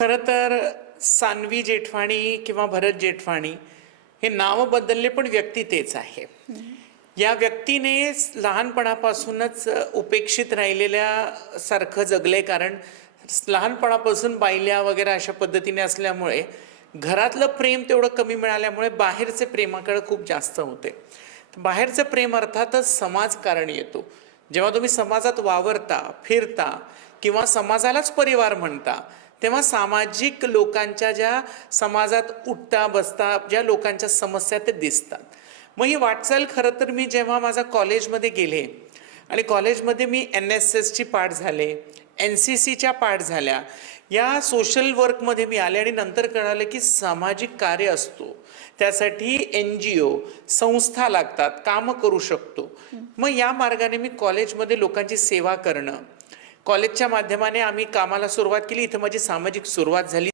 खरं तर सानवी जेठवाणी किंवा भरत जेठवाणी हे नाव बदलले पण व्यक्ती तेच आहे. या व्यक्तीने लहानपणापासूनच उपेक्षित राहिलेल्या सारखं जगले कारण लहानपणापासून बायल्या वगैरे अशा पद्धतीने असल्यामुळे घरातलं प्रेम तेवढं कमी मिळाल्यामुळे बाहेरचे प्रेमाकडे खूप जास्त होते. बाहेरचं प्रेम अर्थातच समाजकारण येतो. जेव्हा तुम्ही समाजात वावरता फिरता किंवा समाजालाच परिवार म्हणता तेव्हा सामाजिक लोकांच्या ज्या समाजात उठता बसता ज्या लोकांच्या समस्या ते दिसतात. मग ही वाटचाल खरं तर मी जेव्हा माझा कॉलेजमध्ये गेले आणि कॉलेजमध्ये मी एन एस एसची पाठ झाले एन सी सीच्या पाठ झाल्या या सोशल वर्कमध्ये मी आले आणि नंतर कळालं की सामाजिक कार्य असतो. त्यासाठी एन जी ओ संस्था लागतात कामं करू शकतो. मग या मार्गाने मी कॉलेजमध्ये लोकांची सेवा करणं कॉलेजच्या माध्यमाने आम्ही कामाला सुरुवात केली. इथं माझी सामाजिक सुरुवात झाली.